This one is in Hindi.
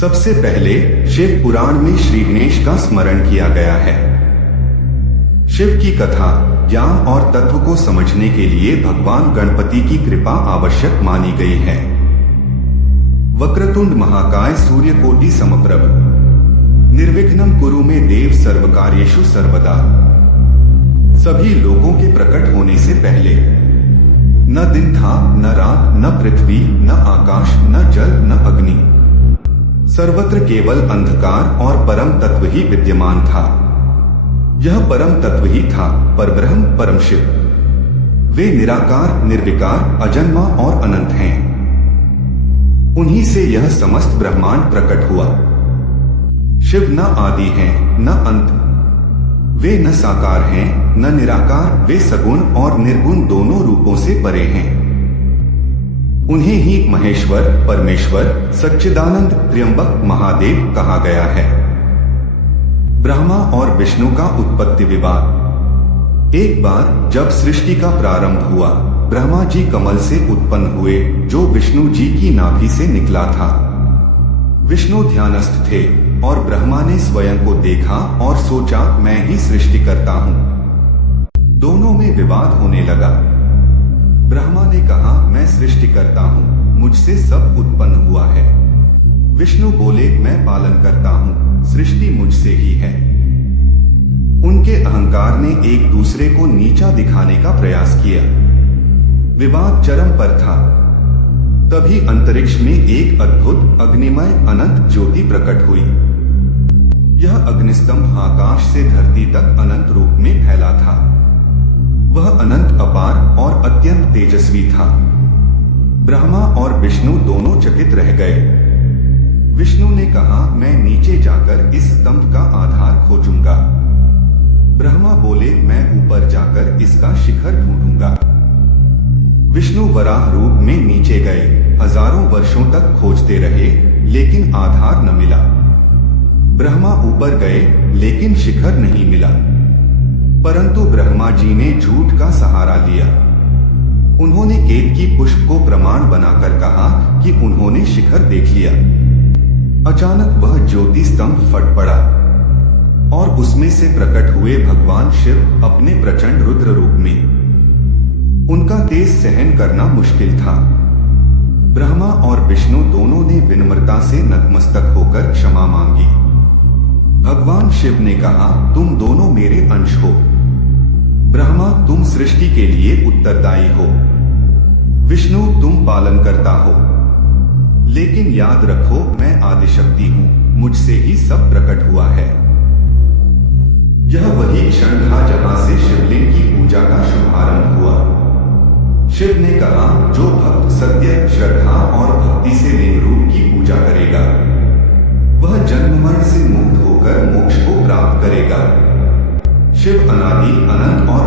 सबसे पहले शिव पुराण में श्री गणेश का स्मरण किया गया है। शिव की कथा, ज्ञान और तत्व को समझने के लिए भगवान गणपति की कृपा आवश्यक मानी गई है। वक्रतुंड महाकाय सूर्यकोटि समप्रभ निर्विघ्नं कुरु मे देव सर्वकार्येषु सर्वदा। सभी लोगों के प्रकट होने से पहले न दिन था, न रात, न पृथ्वी, न आकाश, न जल, न अग्नि। सर्वत्र केवल अंधकार और परम तत्व ही विद्यमान था। यह परम तत्व ही था परब्रह्म, परम शिव। वे निराकार, निर्विकार, अजन्मा और अनंत हैं। उन्हीं से यह समस्त ब्रह्मांड प्रकट हुआ। शिव न आदि हैं, न अंत। वे न साकार हैं, न निराकार। वे सगुण और निर्गुण दोनों रूपों से परे हैं। उन्हें ही महेश्वर, परमेश्वर, सच्चिदानंद, त्र्यंबक, महादेव कहा गया है। ब्रह्मा और विष्णु का उत्पत्ति विवाद। एक बार जब सृष्टि का प्रारंभ हुआ, ब्रह्मा जी कमल से उत्पन्न हुए, जो विष्णु जी की नाभि से निकला था। विष्णु ध्यानस्थ थे और ब्रह्मा ने स्वयं को देखा और सोचा, मैं ही सृष्टि करता हूँ। दोनों में विवाद होने लगा। ब्रह्मा ने कहा, मैं सृष्टि करता हूँ, मुझसे सब उत्पन्न हुआ है। विष्णु बोले, मैं पालन करता हूँ, सृष्टि मुझसे ही है। उनके अहंकार ने एक दूसरे को नीचा दिखाने का प्रयास किया। विवाद चरम पर था। तभी अंतरिक्ष में एक अद्भुत अग्निमय अनंत ज्योति प्रकट हुई। यह अग्निस्तंभ आकाश से धरती तक अनंत रूप में फैला था। वह अनंत, अपार और अत्यंत तेजस्वी था। ब्रह्मा और विष्णु दोनों चकित रह गए। विष्णु ने कहा, मैं नीचे जाकर इस स्तंभ का आधार खोजूंगा। ब्रह्मा बोले, मैं ऊपर जाकर इसका शिखर ढूंढूंगा। विष्णु वराह रूप में नीचे गए। हजारों वर्षों तक खोजते रहे, लेकिन आधार न मिला। ब्रह्मा ऊपर गए, लेकिन शिखर नहीं मिला। परंतु ब्रह्मा जी ने झूठ का सहारा लिया। उन्होंने केतकी पुष्प को प्रमाण बनाकर कहा कि उन्होंने शिखर देख लिया। अचानक वह ज्योति स्तंभ फट पड़ा और उसमें से प्रकट हुए भगवान शिव अपने प्रचंड रुद्र रूप में। उनका तेज सहन करना मुश्किल था। ब्रह्मा और विष्णु दोनों ने विनम्रता से नतमस्तक होकर क्षमा मांगी। भगवान शिव ने कहा, तुम दोनों मेरे अंश हो। ब्रह्मा, तुम सृष्टि के लिए उत्तरदायी हो। विष्णु, तुम पालन करता हो। लेकिन याद रखो, मैं आदिशक्ति हूँ, मुझसे ही सब प्रकट हुआ है। यह वही क्षण था जहां से शिवलिंग की पूजा का शुभारंभ हुआ। शिव ने कहा, जो भक्त सत्य, श्रद्धा और भक्ति से लिंग रूप की पूजा करेगा, वह जन्म मरण से मुक्त होकर मोक्ष को प्राप्त करेगा। शिव अनादि, अनंत और